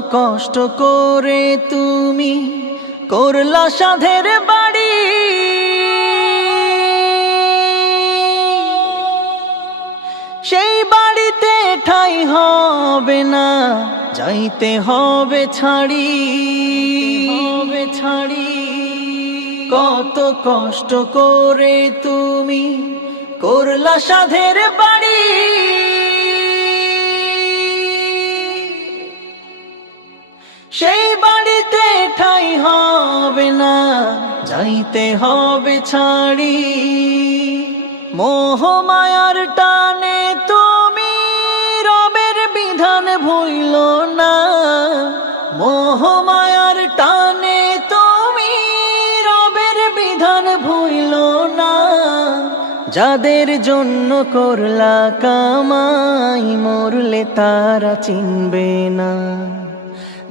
কষ্ট করে তুমি করলা সাধের বাড়ি। সেই বাড়িতে ঠাই হবে না যাইতে হবে ছাড়ি। হবে ছাড়ি। কত কষ্ট করে তুমি করলা সাধের বাড়ি। সেই বাড়িতে ঠাই হবে না, যাইতে হবে ছাড়ি। মোহ মায়ার টানে তুমি রবের বিধান ভইল না, মোহ মায়ার টানে তুমি রবের বিধান ভইল না। যাদের জন্য করলা কামাই, মরলে তারা চিনবে না।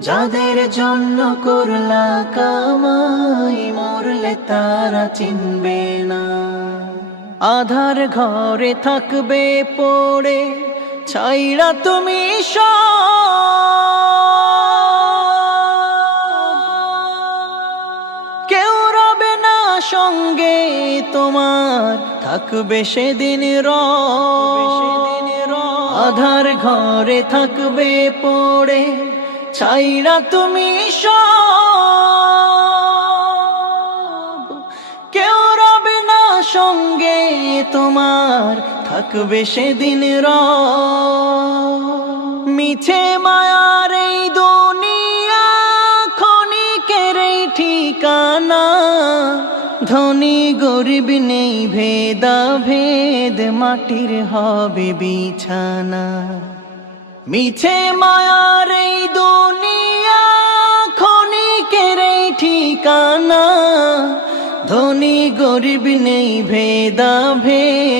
যাদের জন্য করলা কামাই, মরলে তারা চিনবে না। আধার ঘরে থাকবে পড়ে ছাইরা তুমি রবে না সঙ্গে তোমার, থাকবে সেদিন র আধার ঘরে থাকবে পড়ে ছাইরা তুমি সব। কেউ রবে না সঙ্গে তোমার, থাকবে সেদিন র মিছে মায়ার এই দুনিয়া, ক্ষণিকের এই ঠিকানা। ধনী গরিব নেই ভেদা ভেদ মাটির হবে বিছানা। মিছে মায়ার এই দুনিয়া এই ঠিকানা। ধনী গরিব নেই ভেদা ভেদ